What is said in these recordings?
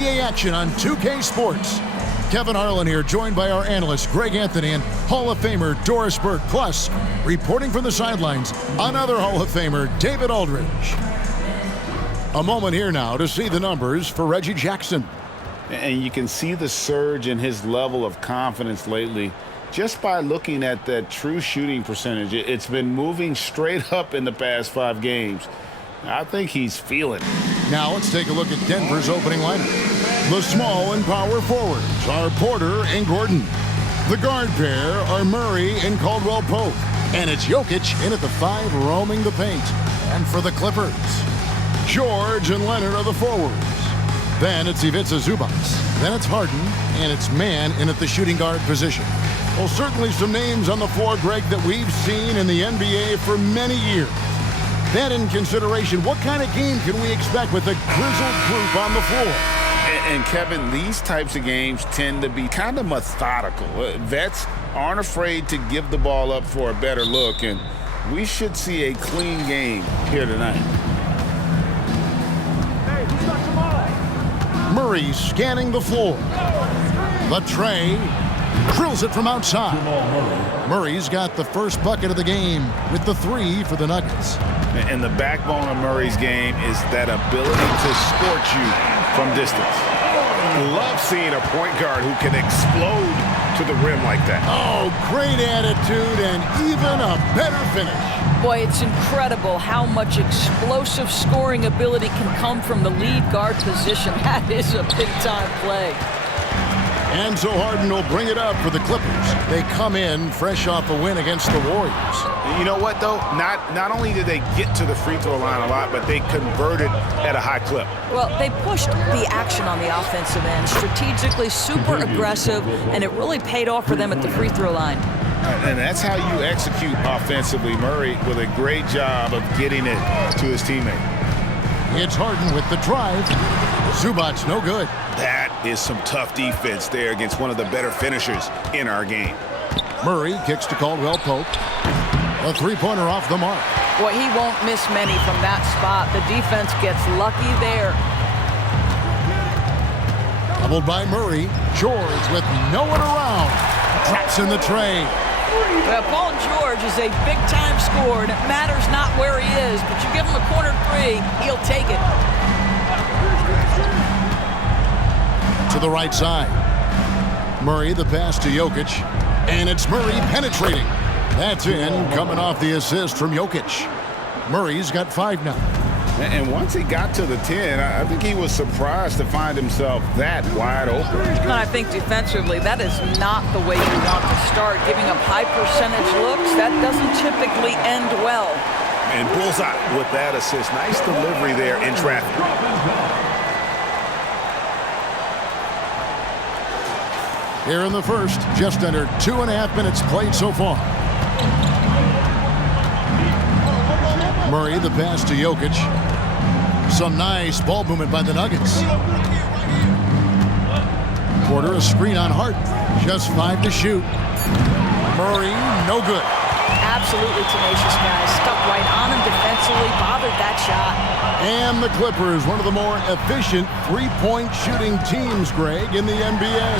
NBA action on 2K Sports. Kevin Harlan here, joined by our analyst Greg Anthony and Hall of Famer Doris Burke. Plus, reporting from the sidelines, another Hall of Famer, David Aldridge. A moment here now to see the numbers for Reggie Jackson. And you can see the surge in his level of confidence lately just by looking at that true shooting percentage. It's been moving straight up in the past 5 games. I think he's feeling it. Now let's take a look at Denver's opening lineup. The small and power forwards are Porter and Gordon. The guard pair are Murray and Caldwell Pope. And it's Jokic in at the 5 roaming the paint. And for the Clippers, George and Leonard are the forwards. Then it's Ivica Zubac. Then it's Harden, and it's Mann in at the shooting guard position. Well, certainly some names on the floor, Greg, that we've seen in the NBA for many years. That in consideration, what kind of game can we expect with a grizzled group on the floor? And Kevin, these types of games tend to be kind of methodical. Vets aren't afraid to give the ball up for a better look, and we should see a clean game here tonight. Murray scanning the floor. The tray drills it from outside. Murray's got the first bucket of the game with the 3 for the Nuggets. And the backbone of Murray's game is that ability to scorch you from distance. Love seeing a point guard who can explode to the rim like that. Oh, great attitude and even a better finish. Boy, it's incredible how much explosive scoring ability can come from the lead guard position. That is a big-time play. And so Harden will bring it up for the Clippers. They come in fresh off a win against the Warriors. You know what, though? Not only did they get to the free throw line a lot, but they converted at a high clip. Well, they pushed the action on the offensive end, strategically super aggressive, and it really paid off for them at the free throw line. And that's how you execute offensively. Murray with a great job of getting it to his teammate. It's Harden with the drive. Zubac's no good. That is some tough defense there against one of the better finishers in our game. Murray kicks to Caldwell Pope. A 3-pointer off the mark. Boy, he won't miss many from that spot. The defense gets lucky there. Doubled by Murray. George with no one around. Drops in the tray. Well, Paul George is a big-time scorer, and it matters not where he is, but you give him a corner 3, he'll take it. To the right side. Murray, the pass to Jokic. And it's Murray penetrating. That's in, coming off the assist from Jokic. Murray's got 5 now. And once he got to the 10, I think he was surprised to find himself that wide open. And I think defensively, that is not the way you want to start. Giving up high percentage looks, that doesn't typically end well. And bullseye with that assist. Nice delivery there in traffic. Here in the first, just under 2.5 minutes played so far. Murray, the pass to Jokic. Some nice ball movement by the Nuggets. Porter, a screen on Harden. Just 5 to shoot. Murray, no good. Absolutely tenacious guy. Stuck right on him defensively, bothered that shot. And the Clippers, one of the more efficient 3-point shooting teams, Greg, in the NBA.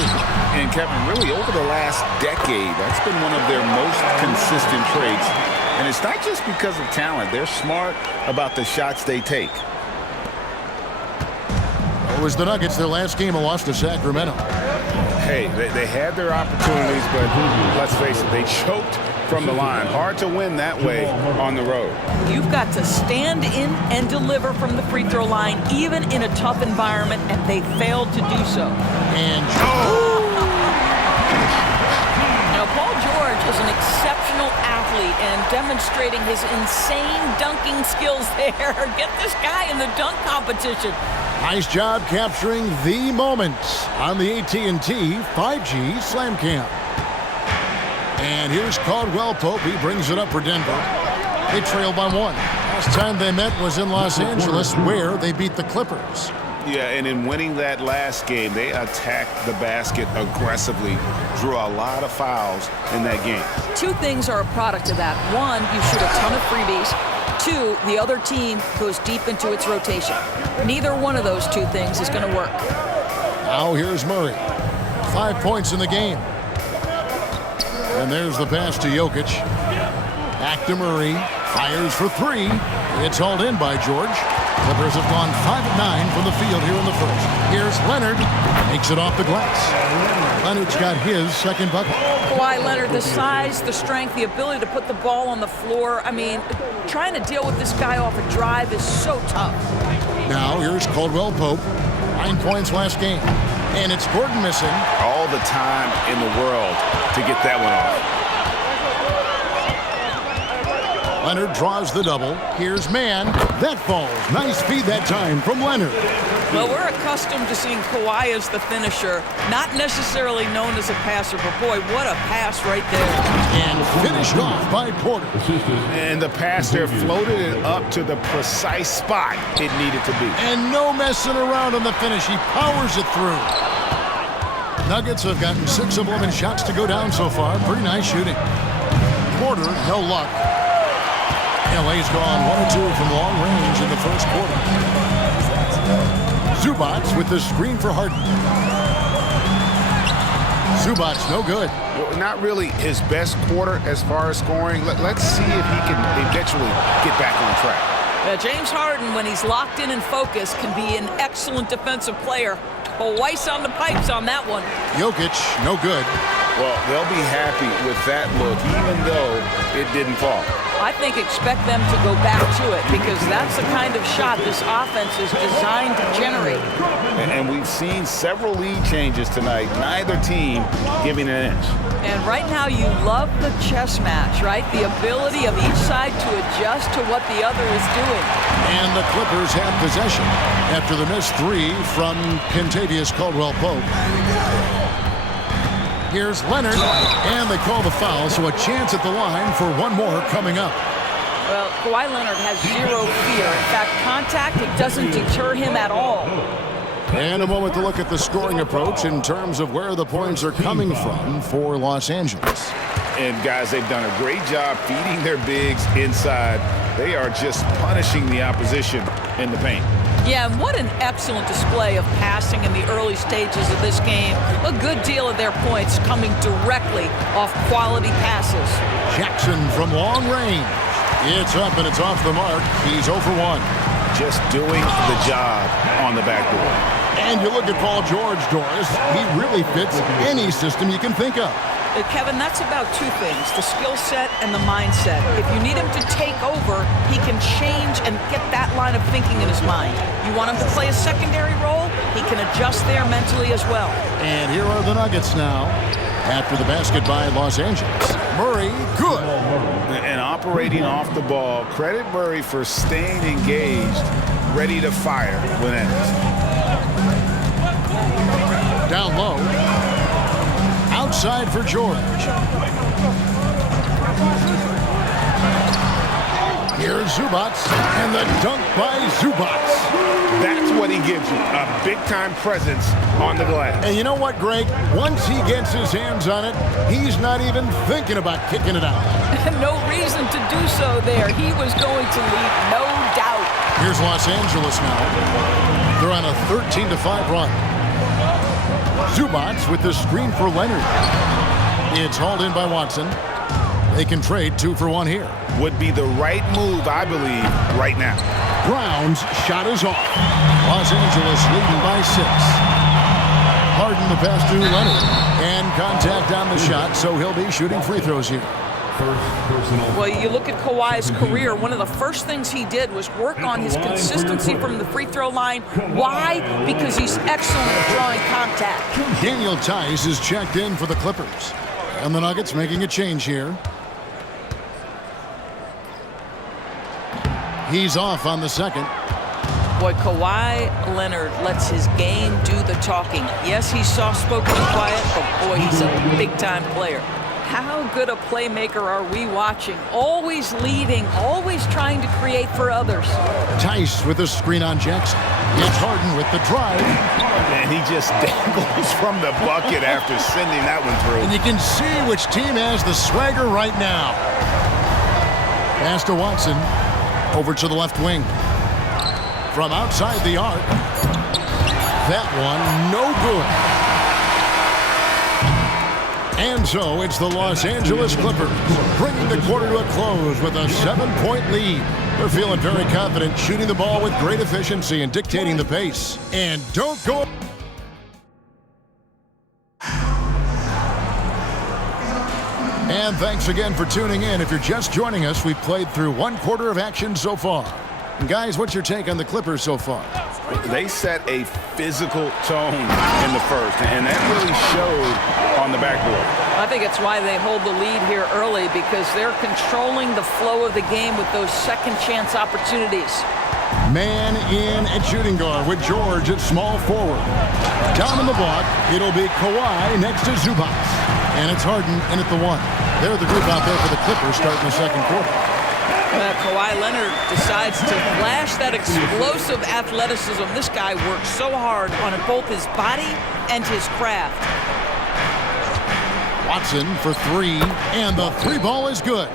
And Kevin, really over the last decade, that's been one of their most consistent traits. And it's not just because of talent. They're smart about the shots they take. It was the Nuggets, their last game, a loss to Sacramento. Hey, they had their opportunities, but let's face it, they choked from the line. Hard to win that way on the road. You've got to stand in and deliver from the free throw line, even in a tough environment, and they failed to do so. And Now, Paul George is an exceptional athlete and demonstrating his insane dunking skills there. Get this guy in the dunk competition. nice job capturing the moments on the AT&T 5G Slam Cam. And here's Caldwell Pope. He brings it up for Denver. They trail by 1. Last time they met was in Los Angeles, where they beat the Clippers. Yeah, and in winning that last game, they attacked the basket aggressively, drew a lot of fouls in that game. 2 things are a product of that. 1, you shoot a ton of freebies. 2, the other team goes deep into its rotation. Neither one of those 2 things is going to work. Now here's Murray. 5 points in the game. And there's the pass to Jokic. Back to Murray. Fires for three. It's hauled in by George. Clippers have gone 5 of 9 from the field here in the first. Here's Leonard. Makes it off the glass. Leonard's got his second bucket. Kawhi Leonard, the size, the strength, the ability to put the ball on the floor. I mean, trying to deal with this guy off a drive is so tough. Now here's Caldwell Pope. 9 points last game. And it's Gordon missing. All the time in the world to get that one off. Leonard draws the double. Here's Mann. That falls. Nice feed that time from Leonard. Well, we're accustomed to seeing Kawhi as the finisher, not necessarily known as a passer, but boy, what a pass right there. And finished off by Porter. And the pass there floated it up to the precise spot it needed to be. And no messing around on the finish. He powers it through. Nuggets have gotten 6 of 11 shots to go down so far. Pretty nice shooting. Porter, no luck. LA's gone 1 of 2 from long range in the first quarter. Zubac with the screen for Harden. Zubac, no good. Well, not really his best quarter as far as scoring. Let's see if he can eventually get back on track. James Harden, when he's locked in and focused, can be an excellent defensive player. Twice on the pipes on that one. Jokic, no good. Well, they'll be happy with that look, even though it didn't fall. I think expect them to go back to it because that's the kind of shot this offense is designed to generate. And we've seen several lead changes tonight, neither team giving an inch. And right now you love the chess match, right? The ability of each side to adjust to what the other is doing. And the Clippers have possession after the missed 3 from Kentavious Caldwell-Pope. Here's Leonard, and they call the foul, so a chance at the line for one more coming up. Well, Kawhi Leonard has zero fear. In fact, contact, it doesn't deter him at all. And a moment to look at the scoring approach in terms of where the points are coming from for Los Angeles. And, guys, they've done a great job feeding their bigs inside. They are just punishing the opposition in the paint. Yeah, and what an excellent display of passing in the early stages of this game. A good deal of their points coming directly off quality passes. Jackson from long range. It's up and it's off the mark. He's 0 for 1. Just doing the job on the backboard. And you look at Paul George, Doris. He really fits any system you can think of. Kevin, that's about 2 things, the skill set and the mindset. If you need him to take over, he can change and get that line of thinking in his mind. You want him to play a secondary role, he can adjust there mentally as well. And here are the Nuggets now after the basket by Los Angeles. Murray, good. And operating off the ball, credit Murray for staying engaged, ready to fire when asked. Down low. Outside for George. Here's Zubac, and the dunk by Zubac. That's what he gives you, a big-time presence on the glass. And you know what, Greg? Once he gets his hands on it, he's not even thinking about kicking it out. No reason to do so there. He was going to lead, no doubt. Here's Los Angeles now. They're on a 13-5 run. Zubac with the screen for Leonard. It's hauled in by Watson. They can trade 2 for 1 here. Would be the right move, I believe, right now. Brown's shot is off. Los Angeles leading by 6. Harden the pass to Leonard. And contact on the shot, so he'll be shooting free throws here. Well, you look at Kawhi's career, one of the first things he did was work on his consistency from the free throw line. Why? Because he's excellent at drawing contact. Daniel Tice is checked in for the Clippers. And the Nuggets making a change here. He's off on the second. Boy, Kawhi Leonard lets his game do the talking. Yes, he's soft-spoken and quiet, but boy, he's a big-time player. How good a playmaker are we watching? Always leading, always trying to create for others. Tice with a screen on Jackson. It's Harden with the drive. And he just dangles from the bucket after sending that one through. And you can see which team has the swagger right now. Pass to Watson. Over to the left wing. From outside the arc. that one no good. And so it's the Los Angeles Clippers bringing the quarter to a close with a 7-point lead. They're feeling very confident, shooting the ball with great efficiency and dictating the pace. And don't go... And thanks again for tuning in. If you're just joining us, we've played through one quarter of action so far. And guys, what's your take on the Clippers so far? They set a physical tone in the first, and that really showed on the backboard. I think it's why they hold the lead here early, because they're controlling the flow of the game with those second chance opportunities. Man in at shooting guard with George at small forward. Down on the block, it'll be Kawhi next to Zubac. And it's Harden in at the 1. They're the group out there for the Clippers starting the second quarter. Kawhi Leonard decides to flash that explosive athleticism. This guy works so hard on both his body and his craft. Watson for 3, and the 3 ball is good.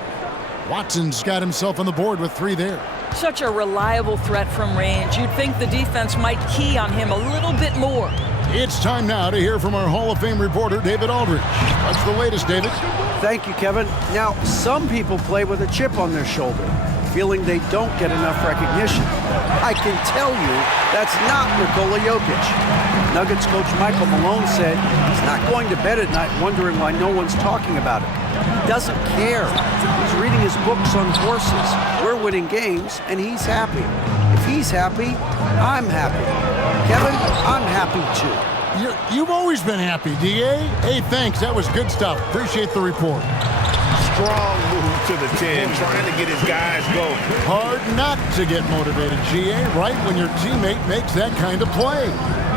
Watson's got himself on the board with 3 there. Such a reliable threat from range. You'd think the defense might key on him a little bit more. It's time now to hear from our Hall of Fame reporter, David Aldridge. What's the latest, David? Thank you, Kevin. Now, some people play with a chip on their shoulder, feeling they don't get enough recognition. I can tell you that's not Nikola Jokic. Nuggets coach Michael Malone said he's not going to bed at night wondering why no one's talking about it. He doesn't care. He's reading his books on horses. We're winning games, and he's happy. If he's happy, I'm happy. Kevin, I'm happy too. You've always been happy, D.A. Hey, thanks. That was good stuff. Appreciate the report. Strong move to the 10, trying to get his guys going. Hard not to get motivated, G.A., right when your teammate makes that kind of play.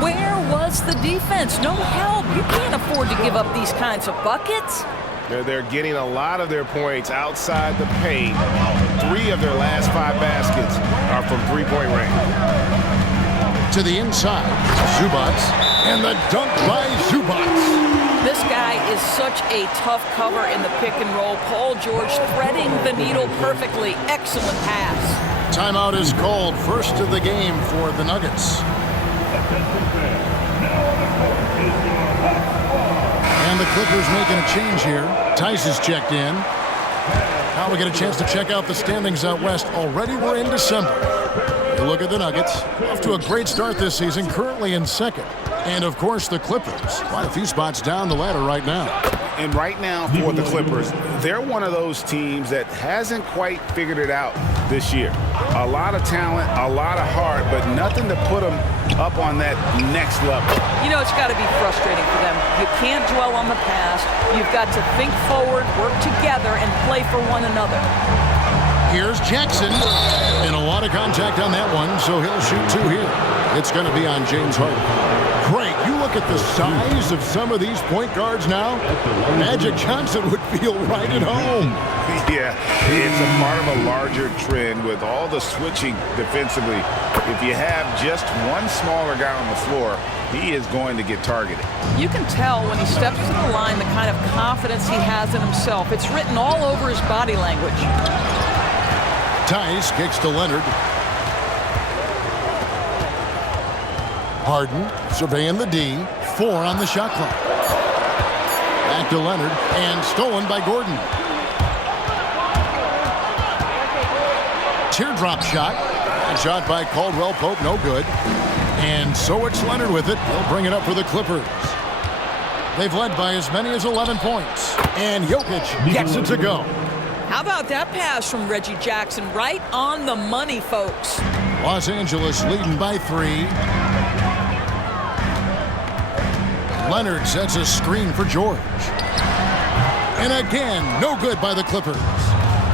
Where was the defense? No help. You can't afford to give up these kinds of buckets. They're getting a lot of their points outside the paint. 3 of their last 5 baskets are from three-point range. To the inside, Zubac, and the dunk by Zubac. This guy is such a tough cover in the pick and roll. Paul George threading the needle perfectly. Excellent pass. Timeout is called. First of the game for the Nuggets. And the Clippers making a change here. Tice is checked in. Now we get a chance to check out the standings out west. Already we're in December. Look at the Nuggets. Off to a great start this season, currently in second. And, of course, the Clippers. Quite a few spots down the ladder right now. And right now for the Clippers, they're one of those teams that hasn't quite figured it out this year. A lot of talent, a lot of heart, but nothing to put them up on that next level. You know, it's got to be frustrating for them. You can't dwell on the past. You've got to think forward, work together, and play for one another. Here's Jackson. And a lot of contact on that one, so he'll shoot 2 here. It's going to be on James Harden. Great. You look at the size of some of these point guards now. Magic Johnson would feel right at home. Yeah, it's a part of a larger trend with all the switching defensively. If you have just one smaller guy on the floor, he is going to get targeted. You can tell when he steps to the line the kind of confidence he has in himself. It's written all over his body language. Tice kicks to Leonard. Harden surveying the D. 4 on the shot clock. Back to Leonard, and stolen by Gordon. Teardrop shot. And shot by Caldwell Pope, no good. And so it's Leonard with it. He'll bring it up for the Clippers. They've led by as many as 11 points. And Jokic gets it to go. How about that pass from Reggie Jackson? Right on the money, folks. Los Angeles leading by 3. Leonard sets a screen for George. And again, no good by the Clippers.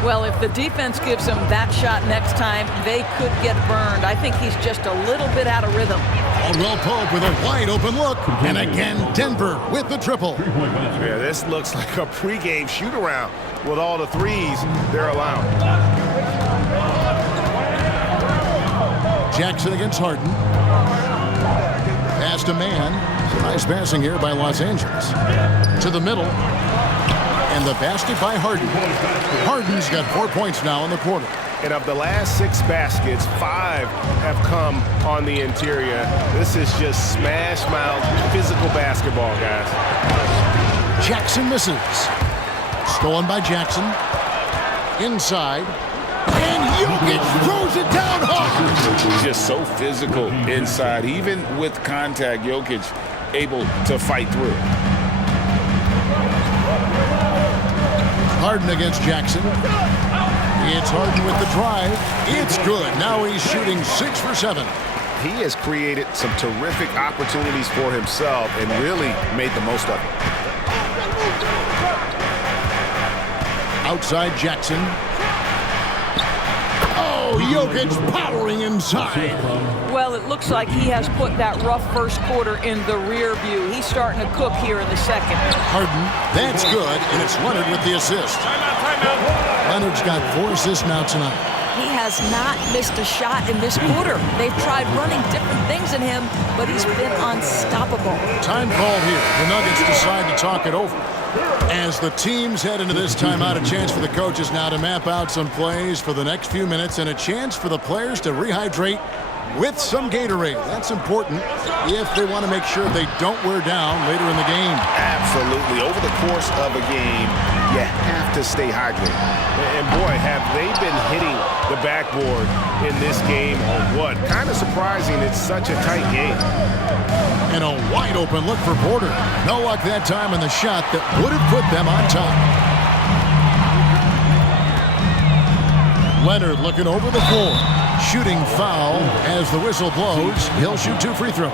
Well, if the defense gives him that shot next time, they could get burned. I think he's just a little bit out of rhythm. Caldwell Pope with a wide open look. And again, Denver with the triple. Yeah, this looks like a pregame shoot-around with all the threes they're allowing. Jackson against Harden. Pass to man. Nice passing here by Los Angeles. To the middle. And the basket by Harden. Harden's got 4 points now in the quarter. And of the last 6 baskets, 5 have come on the interior. This is just smash mouth physical basketball, guys. Jackson misses. Stolen by Jackson. Inside. And Jokic throws it down hard. Just so physical inside. Even with contact, Jokic able to fight through. Harden against Jackson. It's Harden with the drive. It's good. Now he's shooting 6 for 7. He has created some terrific opportunities for himself and really made the most of it. Outside Jackson. Oh, Jokic powering inside. Well, it looks like he has put that rough first quarter in the rear view. He's starting to cook here in the second. Harden, that's good, and it's Leonard with the assist. Leonard's got 4 assists now tonight. He has not missed a shot in this quarter. They've tried running different things in him, but he's been unstoppable. Time called here. The Nuggets decide to talk it over. As the teams head into this timeout, a chance for the coaches now to map out some plays for the next few minutes and a chance for the players to rehydrate with some Gatorade. That's important if they want to make sure they don't wear down later in the game. Absolutely. Over the course of a game, you have to stay hydrated. And boy, have they been hitting the backboard in this game or what? Kind of surprising it's such a tight game. And a wide open look for Porter. No luck that time in the shot that would have put them on top. Leonard looking over the floor. Shooting foul as the whistle blows. He'll shoot 2 free throws.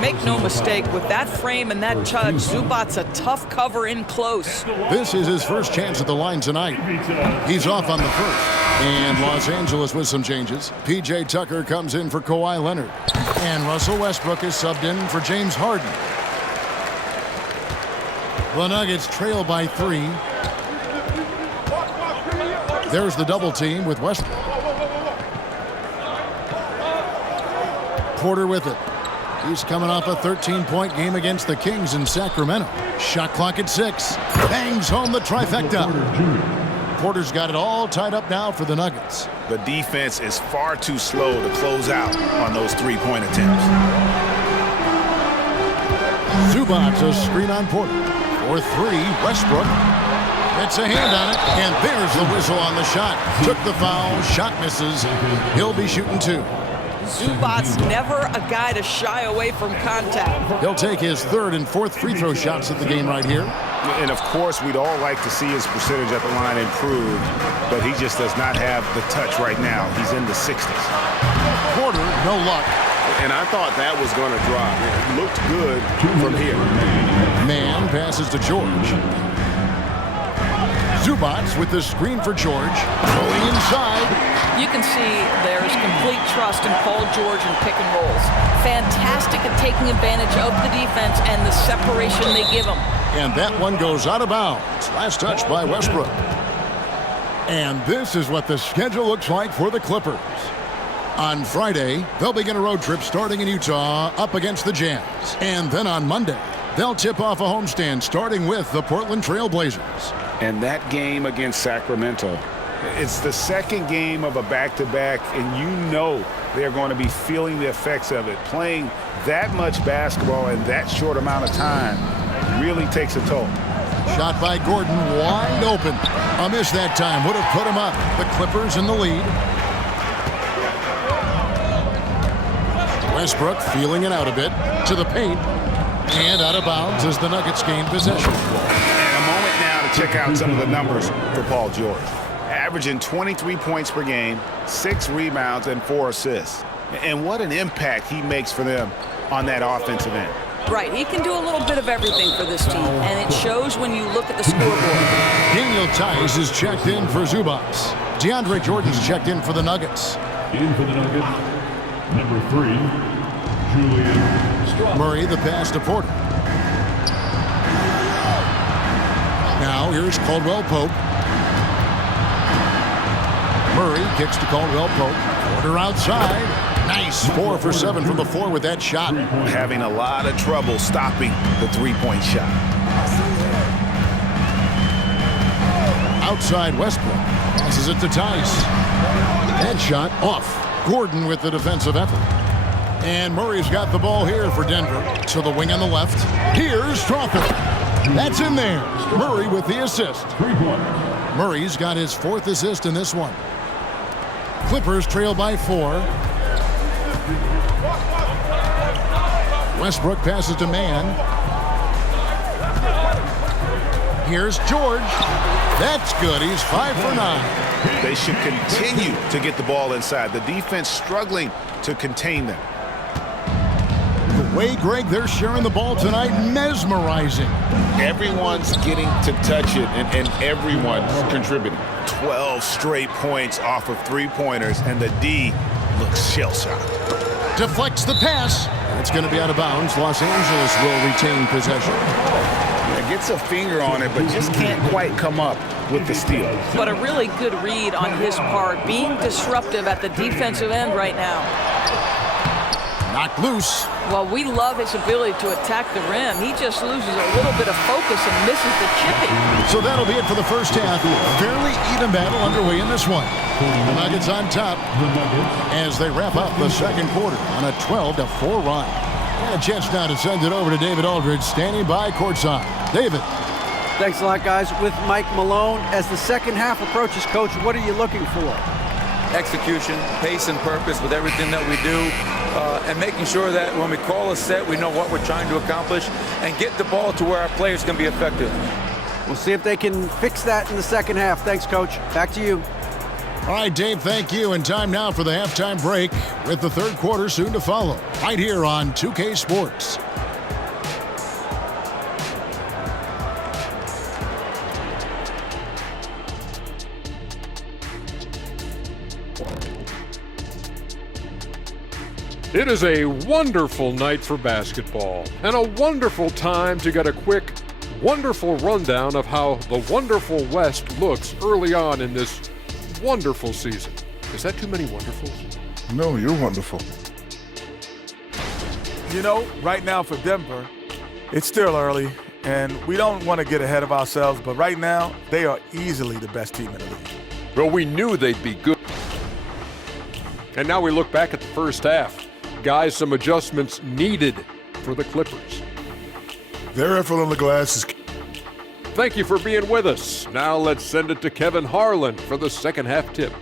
Make no mistake, with that frame and that touch, Zubac's a tough cover in close. This is his first chance at the line tonight. He's off on the first. And Los Angeles with some changes. P.J. Tucker comes in for Kawhi Leonard. And Russell Westbrook is subbed in for James Harden. The Nuggets trail by 3. There's the double team with Westbrook. Porter with it. He's coming off a 13-point game against the Kings in Sacramento. Shot clock at 6. Bangs home the trifecta. Porter's got it all tied up now for the Nuggets. The defense is far too slow to close out on those 3-point attempts. Zubac a screen on Porter. For 3, Westbrook. It's a hand on it, and there's the whistle on the shot. Took the foul, shot misses. He'll be shooting 2. Zubac's never a guy to shy away from contact. He'll take his 3rd and 4th free throw shots at the game right here. And of course, we'd all like to see his percentage at the line improve, but he just does not have the touch right now. He's in the 60s. Porter, no luck. And I thought that was going to drop. It looked good from here. Man passes to George. Zubac with the screen for George. Going inside. You can see there's complete trust in Paul George in pick and rolls. Fantastic at taking advantage of the defense and the separation they give him. And that one goes out of bounds. Last touch by Westbrook. And this is what the schedule looks like for the Clippers. On Friday, they'll begin a road trip starting in Utah up against the Jazz. And then on Monday, they'll tip off a homestand starting with the Portland Trail Blazers. And that game against Sacramento, it's the second game of a back-to-back, and you know they're going to be feeling the effects of it. Playing that much basketball in that short amount of time really takes a toll. Shot by Gordon, wide open. A miss that time would have put him up. The Clippers in the lead. Westbrook feeling it out a bit to the paint. And out of bounds as the Nuggets gain possession. And a moment now to check out some of the numbers for Paul George. Averaging 23 points per game, 6 rebounds, and 4 assists. And what an impact he makes for them on that offensive end. Right, he can do a little bit of everything for this team, and it shows when you look at the scoreboard. Daniel Tice is checked in for Zubac. DeAndre Jordan's checked in for the Nuggets. In for the Nuggets, number 3, Julian Strawther. Murray the pass to Porter. Now here's Caldwell Pope. Murray kicks to Caldwell Pope. Porter outside. Nice 4 for 7 from the floor with that shot. Having a lot of trouble stopping the three-point shot. Outside Westbrook. Passes it to Tice. That shot off. Gordon with the defensive effort. And Murray's got the ball here for Denver. To the wing on the left. Here's Crawford. That's in there. Murray with the assist. 3 points. Murray's got his 4th assist in this one. Clippers trail by 4. Westbrook passes to Mann. Here's George. That's good. He's 5 for 9. They should continue to get the ball inside. The defense struggling to contain them. The way, Greg, they're sharing the ball tonight, mesmerizing. Everyone's getting to touch it, and everyone's contributing. 12 straight points off of 3-pointers, and the D looks shell-shocked. Deflects the pass. It's going to be out of bounds. Los Angeles will retain possession. Yeah, gets a finger on it, but just can't quite come up with the steal. But a really good read on his part, being disruptive at the defensive end right now. Knocked loose. Well, we love his ability to attack the rim. He just loses a little bit of focus and misses the chipping. So that'll be it for the first half. Fairly even battle underway in this one. The Nuggets on top as they wrap up the second quarter on a 12-4 run. And a chance now to send it over to David Aldridge, standing by courtside. David. Thanks a lot, guys. With Mike Malone, as the second half approaches, Coach, what are you looking for? Execution, pace, and purpose with everything that we do, and making sure that when we call a set, we know what we're trying to accomplish and get the ball to where our players can be effective. We'll see if they can fix that in the second half. Thanks, Coach. Back to you. All right, Dave, thank you. And time now for the halftime break with the third quarter soon to follow. Right here on 2K Sports. It is a wonderful night for basketball and a wonderful time to get a quick, wonderful rundown of how the wonderful West looks early on in this wonderful season. Is that too many wonderfuls? No, you're wonderful. You know, right now for Denver, it's still early, and we don't want to get ahead of ourselves, but right now, they are easily the best team in the league. Well, we knew they'd be good. And now we look back at the first half. Guys, some adjustments needed for the Clippers. Their effort on the glass is... Thank you for being with us. Now let's send it to Kevin Harlan for the second half tip.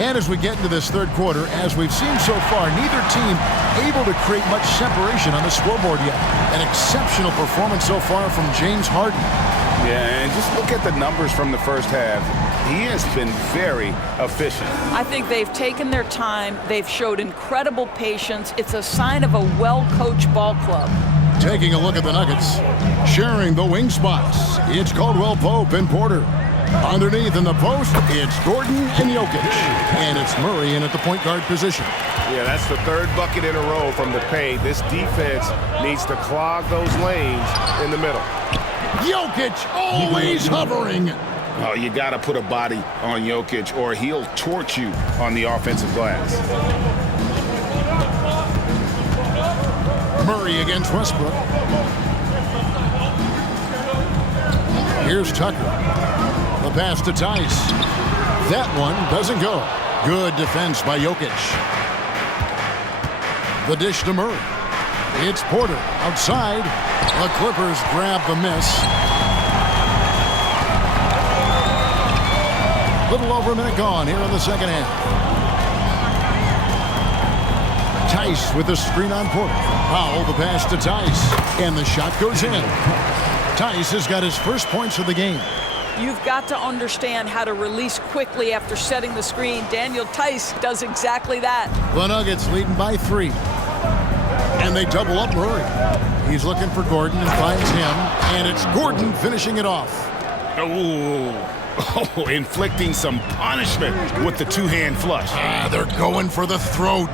And as we get into this third quarter, as we've seen so far, neither team able to create much separation on the scoreboard yet. An exceptional performance so far from James Harden. Yeah, and just look at the numbers from the first half. He has been very efficient. I think they've taken their time. They've showed incredible patience. It's a sign of a well-coached ball club. Taking a look at the Nuggets, sharing the wing spots. It's Caldwell Pope and Porter. Underneath in the post, it's Gordon and Jokic. And it's Murray in at the point guard position. Yeah, that's the third bucket in a row from the paint. This defense needs to clog those lanes in the middle. Jokic always hovering. Oh, you got to put a body on Jokic or he'll torch you on the offensive glass. Murray against Westbrook. Here's Tucker. The pass to Tice. That one doesn't go. Good defense by Jokic. The dish to Murray. It's Porter outside. The Clippers grab the miss. Little over a minute gone here in the second half. Tice with the screen on Porter. Powell the pass to Tice. And the shot goes in. Tice has got his first points of the game. You've got to understand how to release quickly after setting the screen. Daniel Tice does exactly that. The Nuggets leading by 3. And they double up Murray. He's looking for Gordon and finds him. And it's Gordon finishing it off. Oh, inflicting some punishment with the two-hand flush. They're going for the throat.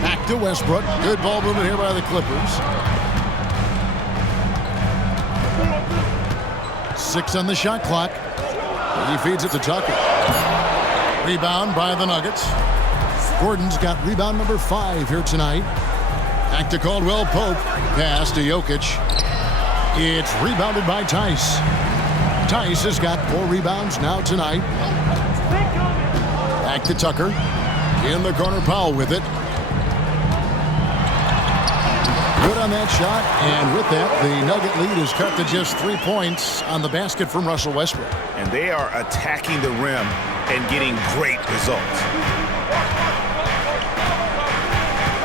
Back to Westbrook. Good ball movement here by the Clippers. 6 on the shot clock. He feeds it to Tucker. Rebound by the Nuggets. Gordon's got rebound number 5 here tonight. Back to Caldwell Pope. Pass to Jokic. It's rebounded by Tice. Tice has got 4 rebounds now tonight. Back to Tucker. In the corner, Powell with it. Good on that shot, and with that, the Nugget lead is cut to just 3 points on the basket from Russell Westbrook. And they are attacking the rim and getting great results.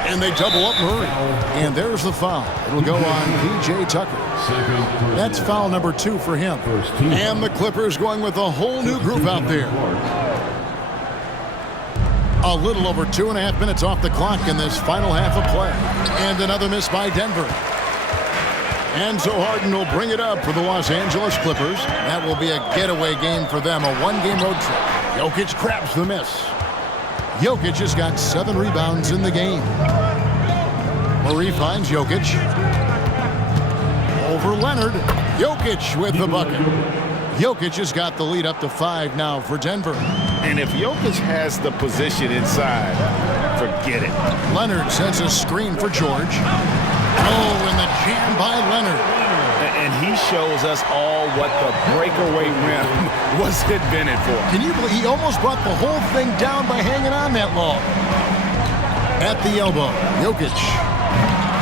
And they double up Murray. And there's the foul. It'll go on P.J. Tucker. That's foul number 2 for him. And the Clippers going with a whole new group out there. A little over 2.5 minutes off the clock in this final half of play. And another miss by Denver. And so Harden will bring it up for the Los Angeles Clippers. That will be a getaway game for them, a 1-game road trip. Jokic grabs the miss. Jokic has got 7 rebounds in the game. Murray finds Jokic. Over Leonard. Jokic with the bucket. Jokic has got the lead up to 5 now for Denver. And if Jokic has the position inside, forget it. Leonard sends a screen for George. Oh, and the jam by Leonard. And he shows us all what the breakaway rim was invented for. Can you believe he almost brought the whole thing down by hanging on that long? At the elbow, Jokic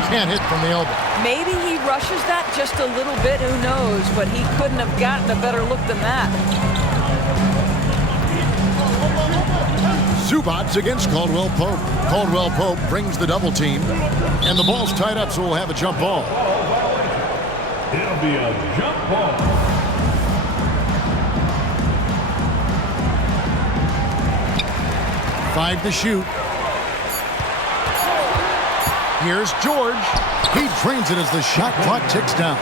can't hit from the elbow. Maybe he rushes that just a little bit, who knows, but he couldn't have gotten a better look than that. Zubac against Caldwell Pope. Caldwell Pope brings the double team, and the ball's tied up, so we'll have a jump ball. It'll be a jump ball. 5 to shoot. Here's George. He drains it as the shot clock ticks down.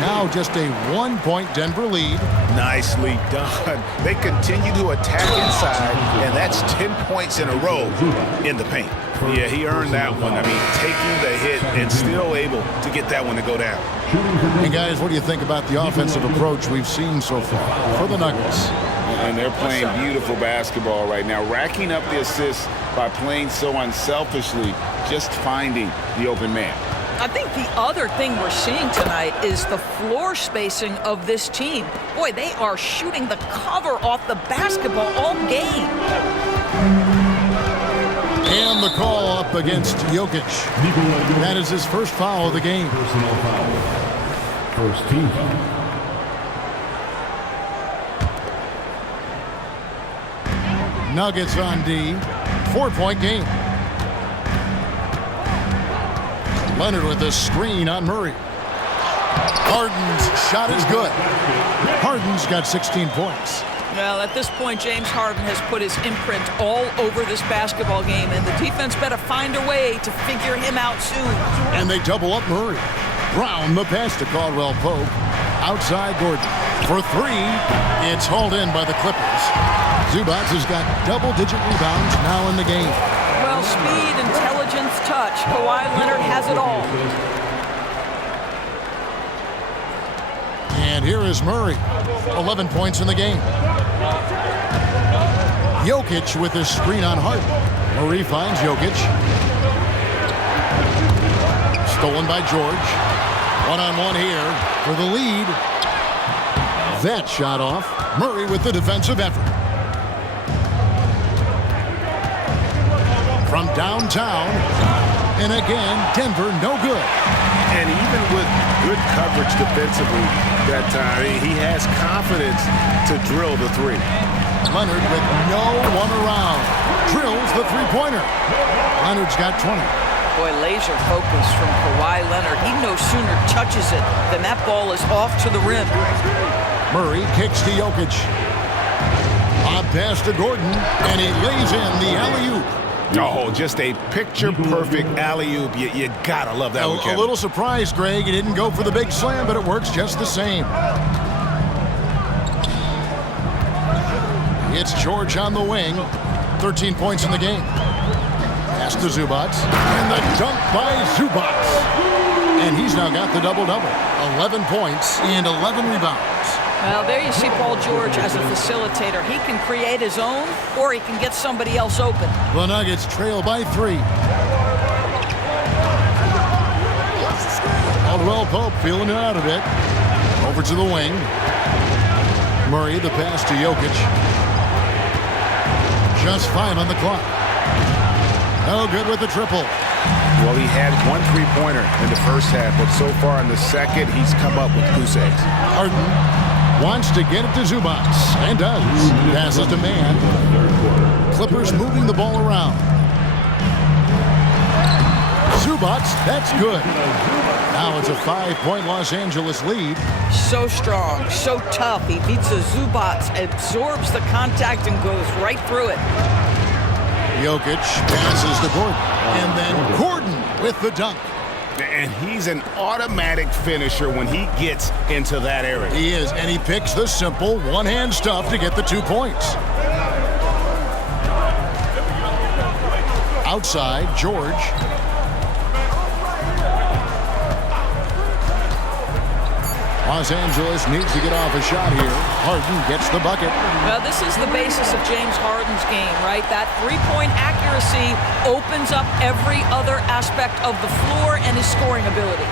Now just a 1-point Denver lead. Nicely done. They continue to attack inside, and that's 10 points in a row in the paint. Yeah, he earned that one. I mean, taking the hit and still able to get that one to go down. Hey, guys, what do you think about the offensive approach we've seen so far for the Nuggets? And they're playing beautiful basketball right now, racking up the assists by playing so unselfishly, just finding the open man. I think the other thing we're seeing tonight is the floor spacing of this team. Boy, they are shooting the cover off the basketball all game. And the call up against Jokic. That is his first foul of the game. Personal foul. First team foul. Nuggets on D. 4-point game. Leonard with a screen on Murray. Harden's shot is good. Harden's got 16 points. Well, at this point, James Harden has put his imprint all over this basketball game, and the defense better find a way to figure him out soon. And they double up Murray. Brown, the pass to Caldwell Pope. Outside Gordon. For 3, it's hauled in by the Clippers. Zubac has got double-digit rebounds now in the game. Well, speed, intelligence, touch. Kawhi Leonard has it all. And here is Murray. 11 points in the game. Jokic with his screen on Harden. Murray finds Jokic. Stolen by George. One-on-one here for the lead. That shot off. Murray with the defensive effort. From downtown. And again, Denver no good. And even with good coverage defensively that time, he has confidence to drill the 3. Leonard with no one around. Drills the three-pointer. Leonard's got 20. Boy, laser focus from Kawhi Leonard. He no sooner touches it than that ball is off to the rim. Murray kicks to Jokic. A pass to Gordon, and he lays in the alley-oop. Oh, just a picture-perfect alley-oop. You gotta love that one, Kevin. A little surprised, Greg. He didn't go for the big slam, but it works just the same. It's George on the wing. 13 points in the game. Pass to Zubac. And the dunk by Zubac. And he's now got the double-double. 11 points and 11 rebounds. Well, there you see Paul George as a facilitator. He can create his own, or he can get somebody else open. The Nuggets trail by 3. Caldwell Pope feeling it out a bit. Over to the wing. Murray, the pass to Jokic. Just 5 on the clock. No good with the triple. Well, he had 1 3-pointer in the first half, but so far in the second, he's come up with goose eggs. Harden wants to get it to Zubac, and does. Passes to man. Clippers moving the ball around. Zubac, that's good. Now it's a 5-point Los Angeles lead. So strong, so tough. He beats the Zubac, absorbs the contact, and goes right through it. Jokic passes to Gordon. And then Gordon with the dunk. And he's an automatic finisher when he gets into that area. He is, and he picks the simple one-hand stuff to get the 2 points. Outside, George. Los Angeles needs to get off a shot here. Harden gets the bucket. Well, this is the basis of James Harden's game, right? That three-point accuracy opens up every other aspect of the floor and his scoring ability.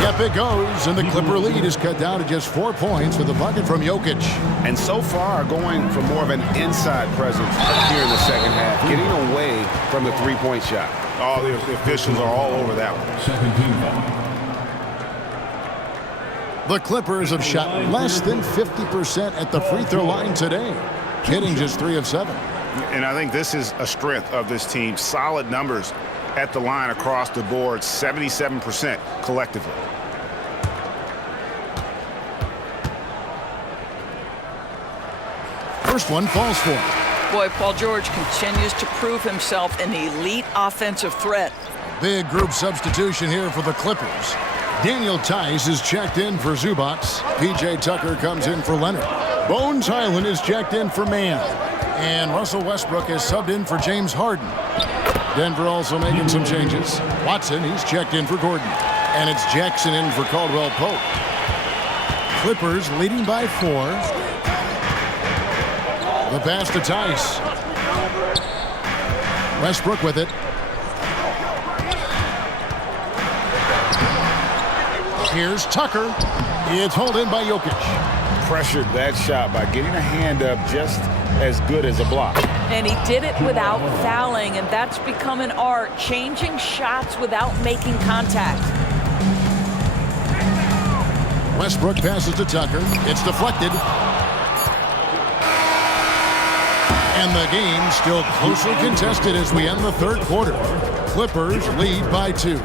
Yep, it goes, and the Clipper lead is cut down to just 4 points with a bucket from Jokic. And so far, going for more of an inside presence here in the second half, getting away from the three-point shot. All the officials are all over that one. 17 The Clippers have shot less than 50% at the free throw line today, hitting just 3 of 7. And I think this is a strength of this team. Solid numbers at the line across the board, 77% collectively. First one falls for him. Boy, Paul George continues to prove himself an elite offensive threat. Big group substitution here for the Clippers. Daniel Tice is checked in for Zubac. P.J. Tucker comes in for Leonard. Bones Hyland is checked in for Mann. And Russell Westbrook is subbed in for James Harden. Denver also making some changes. Watson, he's checked in for Gordon. And it's Jackson in for Caldwell Pope. Clippers leading by 4. The pass to Tice. Westbrook with it. Here's Tucker. It's hauled in by Jokic. Pressured that shot by getting a hand up just as good as a block. And he did it without fouling, and that's become an art, changing shots without making contact. Westbrook passes to Tucker. It's deflected. And the game still closely contested as we end the third quarter. Clippers lead by 2.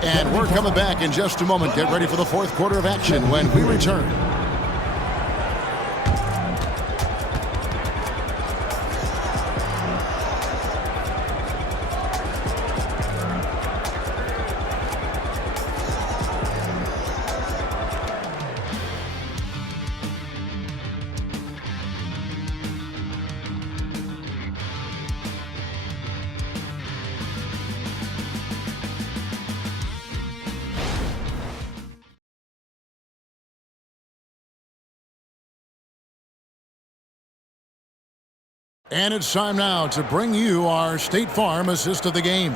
And we're coming back in just a moment. Get ready for the fourth quarter of action when we return. And it's time now to bring you our State Farm assist of the game.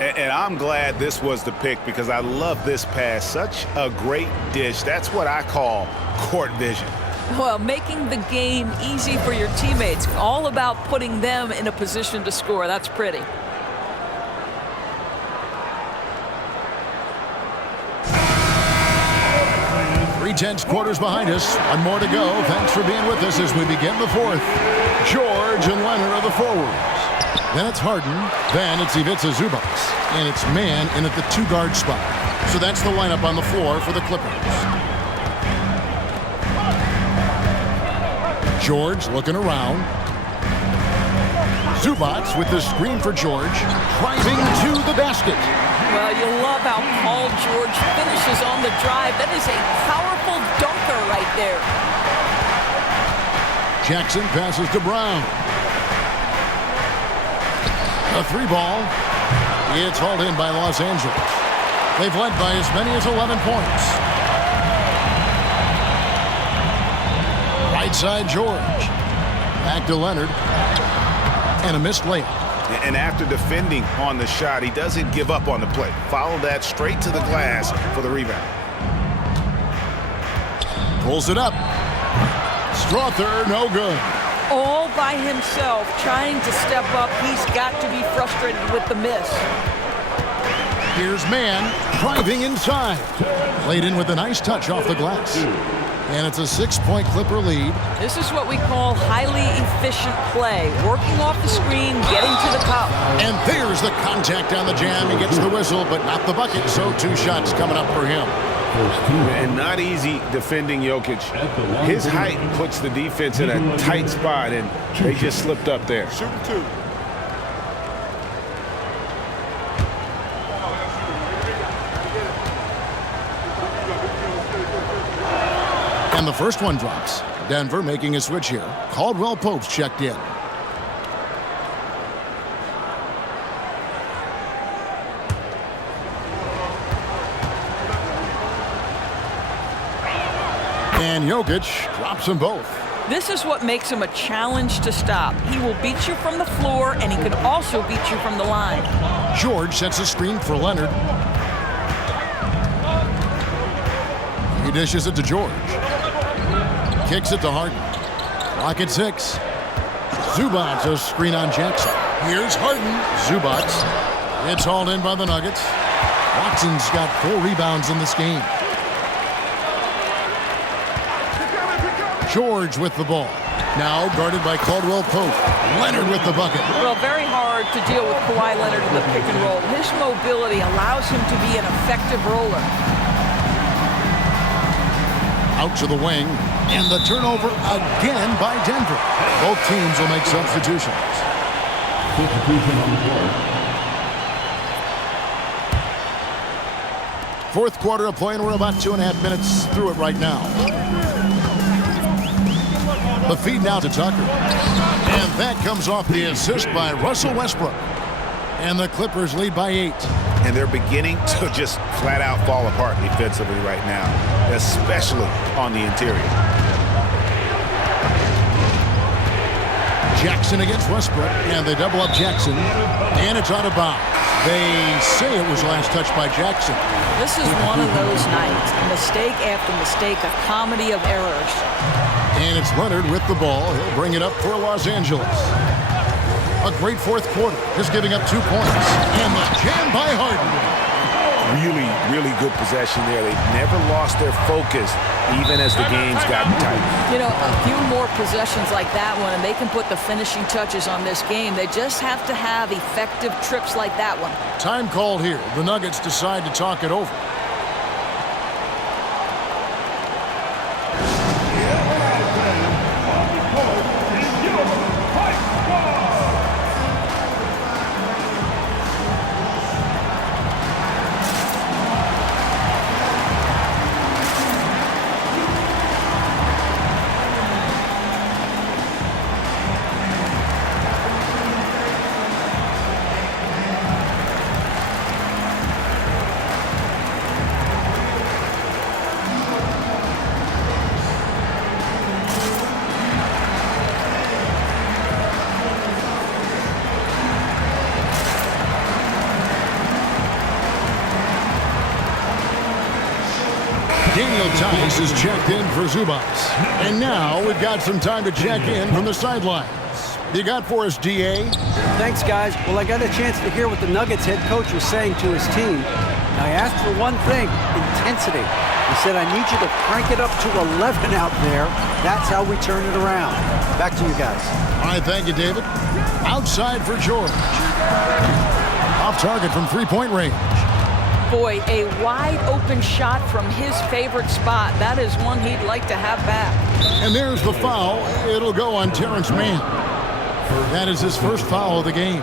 And I'm glad this was the pick because I love this pass. Such a great dish. That's what I call court vision. Well, making the game easy for your teammates. All about putting them in a position to score. That's pretty. Three-tenths quarters behind us. One more to go. Thanks for being with us as we begin the fourth. George and Leonard are the forwards. Then it's Harden. Then it's Ivica Zubac. And it's Mann in at the 2-guard spot. So that's the lineup on the floor for the Clippers. George looking around. Zubac with the screen for George. Driving to the basket. Well, you love how Paul George finishes on the drive. That is a powerful dunker right there. Jackson passes to Brown. A 3-ball. It's hauled in by Los Angeles. They've led by as many as 11 points. Right side, George. Back to Leonard. And a missed layup. And after defending on the shot, he doesn't give up on the play. Follow that straight to the glass for the rebound. Pulls it up. Strother, no good. All by himself, trying to step up. He's got to be frustrated with the miss. Here's Mann driving inside. Played in with a nice touch off the glass. And it's a 6-point Clipper lead. This is what we call highly efficient play. Working off the screen, getting to the cup. And there's the contact on the jam. He gets the whistle, but not the bucket. So 2 shots coming up for him. And not easy defending Jokic. His height puts the defense in a tight spot, and they just slipped up there. Shooting 2. And the first one drops. Denver making a switch here. Caldwell Pope's checked in. And Jokic drops them both. This is what makes him a challenge to stop. He will beat you from the floor, and he can also beat you from the line. George sets a screen for Leonard. He dishes it to George. Kicks it to Harden. Clock at 6. Zubac a screen on Jackson. Here's Harden. Zubac. It's hauled in by the Nuggets. Watson's got 4 rebounds in this game. George with the ball. Now guarded by Caldwell Pope. Leonard with the bucket. Well, very hard to deal with Kawhi Leonard in the pick and roll. His mobility allows him to be an effective roller. Out to the wing. And the turnover again by Denver. Both teams will make substitutions. Substitution on the floor. Fourth quarter of play, and we're about 2.5 minutes through it right now. The feed now to Tucker. And that comes off the assist by Russell Westbrook. And the Clippers lead by 8. And they're beginning to just flat out fall apart defensively right now, especially on the interior. Jackson against Westbrook, and they double up Jackson, and it's out of bounds. They say it was last touched by Jackson. This is one of those nights. Mistake after mistake, a comedy of errors. And it's Leonard with the ball. He'll bring it up for Los Angeles. A great fourth quarter, just giving up 2 points. And the jam by Harden. Really, really good possession there. They never lost their focus, even as the games got tight. You know, a few more possessions like that one, and they can put the finishing touches on this game. They just have to have effective trips like that one. Time called here. The Nuggets decide to talk it over. Daniel Tice is checked in for Zubac. And now we've got some time to check in from the sidelines. You got for us, D.A.? Thanks, guys. Well, I got a chance to hear what the Nuggets head coach was saying to his team. Now, he asked for one thing, intensity. He said, I need you to crank it up to 11 out there. That's how we turn it around. Back to you guys. All right, thank you, David. Outside for George. Off target from three-point range. Boy, a wide-open shot from his favorite spot. That is one he'd like to have back. And there's the foul. It'll go on Terrence Mann. That is his first foul of the game.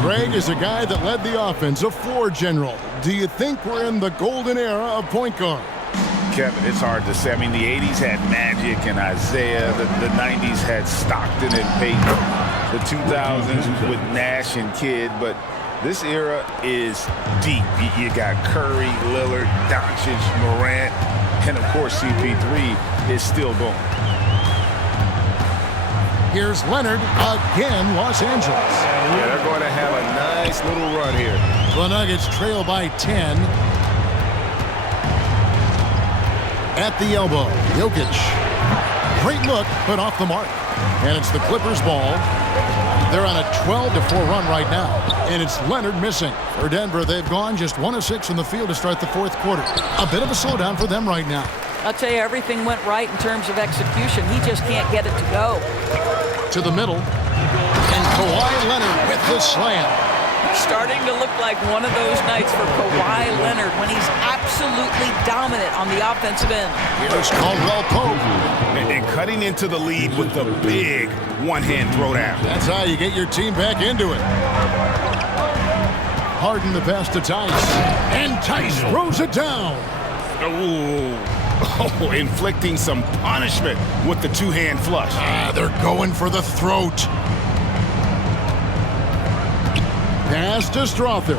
Greg is a guy that led the offense, a floor general. Do you think we're in the golden era of point guard? Kevin, it's hard to say. I mean, the 80s had Magic and Isaiah. The 90s had Stockton and Payton. The 2000s with Nash and Kidd. But this era is deep. You got Curry, Lillard, Doncic, Morant, and of course CP3 is still going. Here's Leonard again, Los Angeles. Yeah, they're going to have a nice little run here. The Nuggets trail by 10. At the elbow, Jokic. Great look, but off the mark. And it's the Clippers' ball. They're on a 12-4 run right now. And it's Leonard missing. For Denver, they've gone just 1 of 6 from the field to start the fourth quarter. A bit of a slowdown for them right now. I'll tell you, everything went right in terms of execution. He just can't get it to go. To the middle. And Kawhi Leonard with the slam. Starting to look like one of those nights for Kawhi Leonard when he's absolutely dominant on the offensive end. Here's Caldwell Pope. And cutting into the lead with the big one-hand throwdown. That's how you get your team back into it. Harden the pass to Tice. And Tice throws it down. Oh, inflicting some punishment with the two-hand flush. They're going for the throat. Pass to Strother.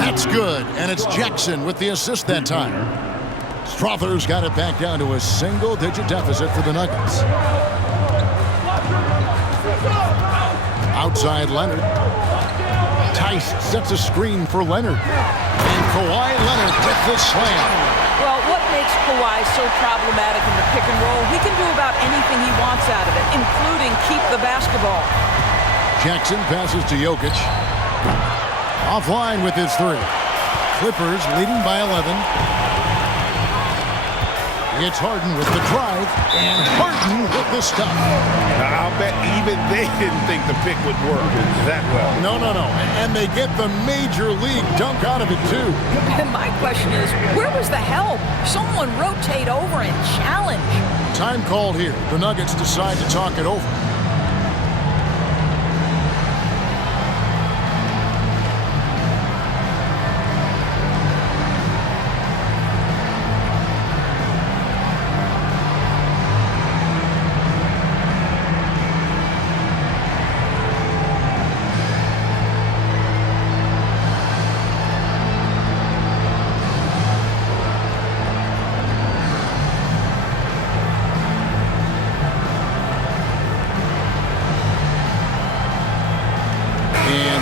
That's good, and it's Jackson with the assist that time. Strother's got it back down to a single-digit deficit for the Nuggets. Outside Leonard. Tice sets a screen for Leonard. And Kawhi Leonard with the slam. Well, what makes Kawhi so problematic in the pick and roll? He can do about anything he wants out of it, including keep the basketball. Jackson passes to Jokic. Offline with his three. Clippers leading by 11. It's Harden with the drive, and Harden with the stop. I'll bet even they didn't think the pick would work that well. No. And they get the major league dunk out of it, too. And my question is, where was the help? Someone rotate over and challenge. Time called here. The Nuggets decide to talk it over.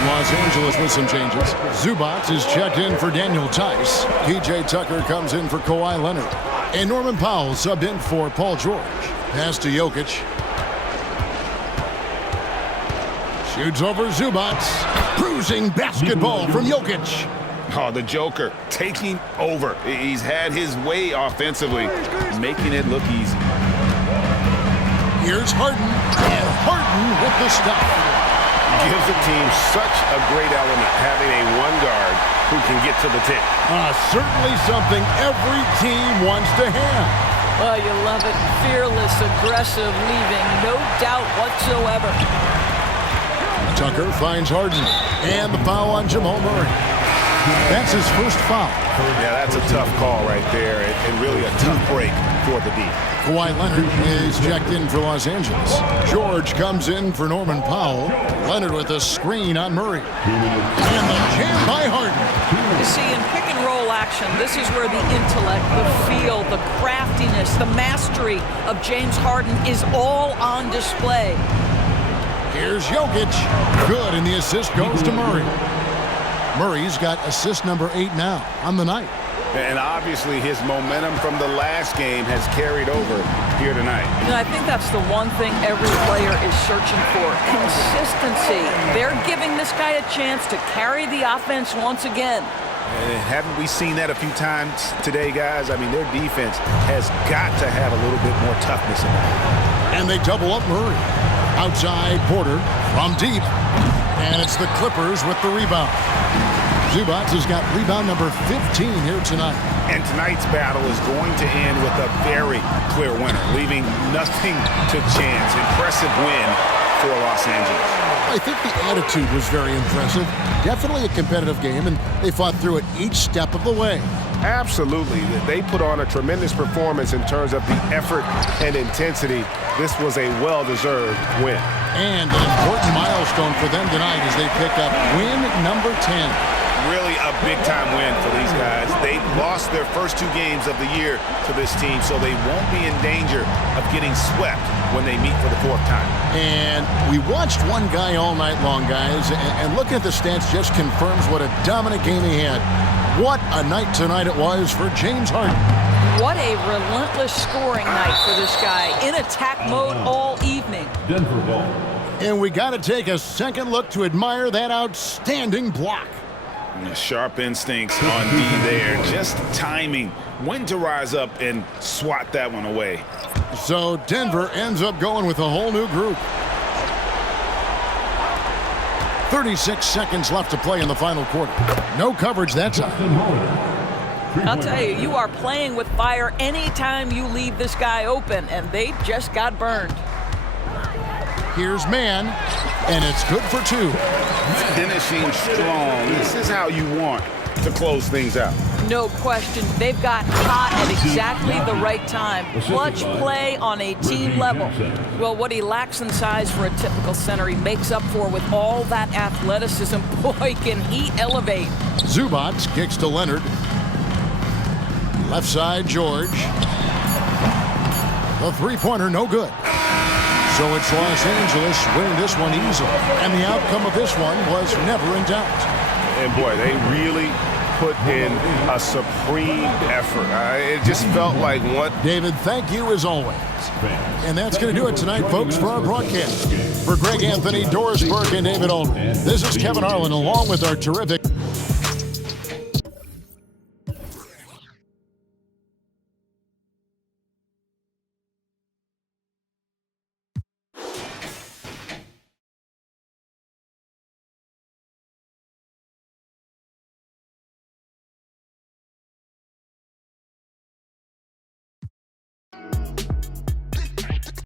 Los Angeles with some changes. Zubac is checked in for Daniel Tice. PJ Tucker comes in for Kawhi Leonard. And Norman Powell subbed in for Paul George. Pass to Jokic. Shoots over Zubac. Bruising basketball from Jokic. Oh, the Joker taking over. He's had his way offensively, making it look easy. Here's Harden. And Harden with the stop. Gives the team such a great element having a one guard who can get to the tip. Certainly something every team wants to have. Oh, you love it. Fearless, aggressive, leaving no doubt whatsoever. Tucker finds Harden. And the foul on Jamal Murray. That's his first foul. Yeah, that's a tough call right there, and really a tough break for the D. Kawhi Leonard is checked in for Los Angeles. George comes in for Norman Powell. Leonard with a screen on Murray. And the jam by Harden. You see, in pick and roll action, this is where the intellect, the feel, the craftiness, the mastery of James Harden is all on display. Here's Jokic. Good, and the assist goes to Murray. Murray's got assist number 8 now on the night. And obviously his momentum from the last game has carried over here tonight. And I think that's the one thing every player is searching for. Consistency. They're giving this guy a chance to carry the offense once again. And haven't we seen that a few times today, guys? I mean, their defense has got to have a little bit more toughness in it. And they double up Murray. Outside Porter from deep. And it's the Clippers with the rebound. Zubac has got rebound number 15 here tonight. And tonight's battle is going to end with a very clear winner, leaving nothing to chance. Impressive win for Los Angeles. I think the attitude was very impressive. Definitely a competitive game, and they fought through it each step of the way. Absolutely. They put on a tremendous performance in terms of the effort and intensity. This was a well-deserved win. And an important milestone for them tonight as they pick up win number 10. Really a a big-time win for these guys. They lost their first 2 games of the year to this team, so they won't be in danger of getting swept when they meet for the 4th time. And we watched one guy all night long, guys, and looking at the stats just confirms what a dominant game he had. What a night tonight it was for James Harden. What a relentless scoring night for this guy. In attack mode all evening. Denver ball. And we got to take a second look to admire that outstanding block. Sharp instincts on D there. Just timing when to rise up and swat that one away. So Denver ends up going with a whole new group. 36 seconds left to play in the final quarter. No coverage that time. I'll tell you, you are playing with fire anytime you leave this guy open, and they just got burned. Here's man, and it's good for 2. Finishing strong. This is how you want to close things out. No question. They've got hot at exactly the right time. Clutch play on a team level. Well, what he lacks in size for a typical center, he makes up for with all that athleticism. Boy, can he elevate. Zubac kicks to Leonard. Left side, George. The three-pointer, no good. So it's Los Angeles winning this one easily. And the outcome of this one was never in doubt. And boy, they really put in a supreme effort. It just felt like what... David, thank you as always. And that's going to do it tonight, folks, for our broadcast. For Greg Anthony, Doris Burke, and David Aldridge, this is Kevin Harlan along with our terrific...